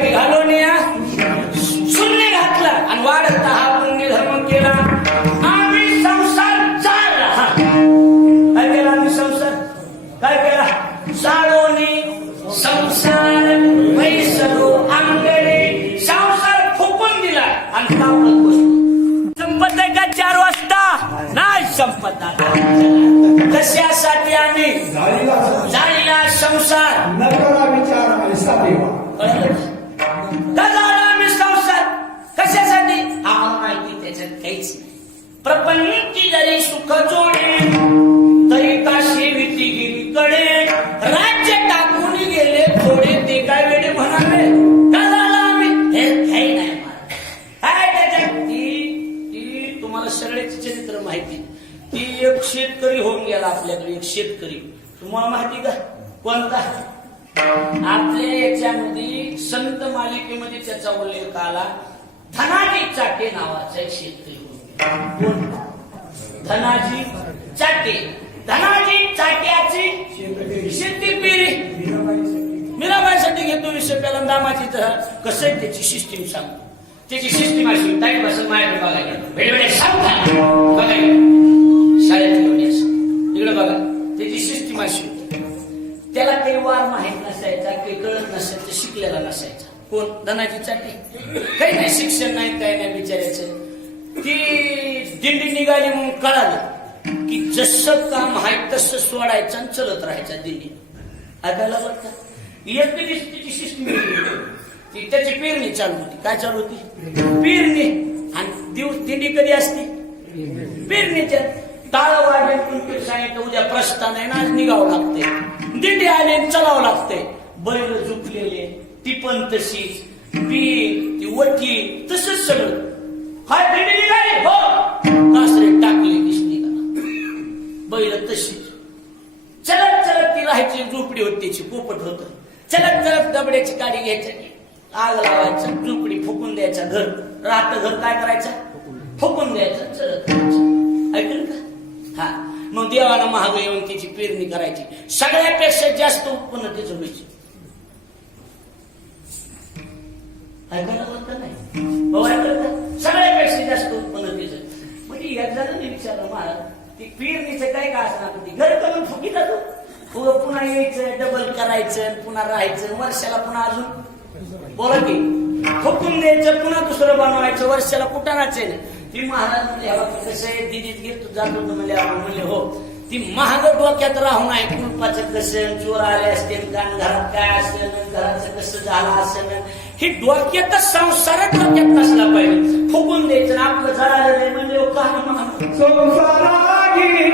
की घालून या शून्य घातला आणि वाढत हा पुण्य धर्म केला. आम्ही संसार चालला. काय केला आम्ही संसार? काय केला? चालवणे संसार वैसरो अंगणे संसार फुकून दिला आणि कापडत बसलो. संपत आहे का 4 वाजता? नाही संपत. कशासाठी आम्ही झालेला संसार आम्ही संसार कशासाठी आम्हाला माहिती त्याच्यात काहीच नाही. प्रपंची जरी सुख जोडे तरी का सेविती गेली कडे राज्य टाकून गेले थोडे ते काय वेळे म्हणाले. का झालं आम्ही हे काही नाही काय त्याच्यात ती तुम्हाला सगळ्याचे चरित्र माहिती. ती एक शेतकरी होऊन गेला आपल्याकडे. एक शेतकरी तुम्हाला माहिती का कोणता? आपल्या याच्यामध्ये संत मालिकेमध्ये त्याचा उल्लेख आला. धनाजी चाटे नावाचा एक शेतकरी होऊन. धनाजी चाटे. धनाजी चाट्याची शेती पेरी मीराबाईसाठी घेतो विषय. पहिला दामाची तर कसं आहे त्याची सिस्टीम सांगतो. त्याची सिस्टीम अशी ताई बसून माझ्याकडे बघायला वेळवेळे सांगता बघायला शाळेत इकडे बघा. त्याची सिस्टीम अशी होती. त्याला काही वार माहीत नसायचा, काही कळत नसायचं, शिकलेला नसायचा. कोण? धनाजी चाटे. काही नाही शिक्षण नाही, काही नाही बिचारायचं. ती दिंडी निघाली म्हणून कळालं की जसं काम आहे तसं सोडायचं आणि चलत राहायचं दिंडी. ऐकायला बघता एक दिवशी तिची सिस्टीम ती त्याची पेरणी चालू होती. काय चालू होती? पेरणी. आणि दिवस दिंडी कधी असते? पेरणीच्या. टाळ वाजले सांगितलं उद्या प्रस्थान आहे ना, आज निघावं लागते. दिंडी आले चलावं लागते. बैल झुकलेले ती पण तशीच, ती वटी तसंच सगळं. काय दिंडी निघाली हो कासरे टाकले किसनी बैल तशीच. चलत चलत ती राहायची. झोपडी होती त्याची, पोपट होत. चलत चलत दबड्याची काडी घ्यायची, आग लावायचं, झोपडी फुकून द्यायचा. घर राहतं घर काय करायचं? फुकून द्यायचं, चलत राहायचं. ऐकलं का? हा. मग देवाला महाग येऊन तिची पेरणी करायची. सगळ्यापेक्षा जास्त उत्पन्न त्याचं व्हायचं. ऐकायला बघता नाही भाऊ? ऐकलं का? सगळ्यापेक्षा जास्त उत्पन्न त्याचं. म्हणजे एक जणांनी विचारलं महाराज ती पेरणीचं काय का असणार होती? घर करून फुकी जातो. पुन्हा यायचं, डबल करायचं, पुन्हा राहायचं, वर्षाला पुन्हा अजून बोला की फुकून द्यायचं, पुन्हा दुसरं बनवायचं, वर्षाला कुठानाचे. ती महाराज म्हणजे कसं आहे दिदीत घेतो जातो म्हणजे आपण म्हणले हो. ती महाग डोक्यात राहून आहे. कुलपाचं कसं, चोर आले असते, कारण घरात काय असेल, घराचं कसं झालं असेल, ही डोक्यातच संसारात डोक्यात नसला पाहिजे. फुकून द्यायचं आपलं झालं नाही म्हणजे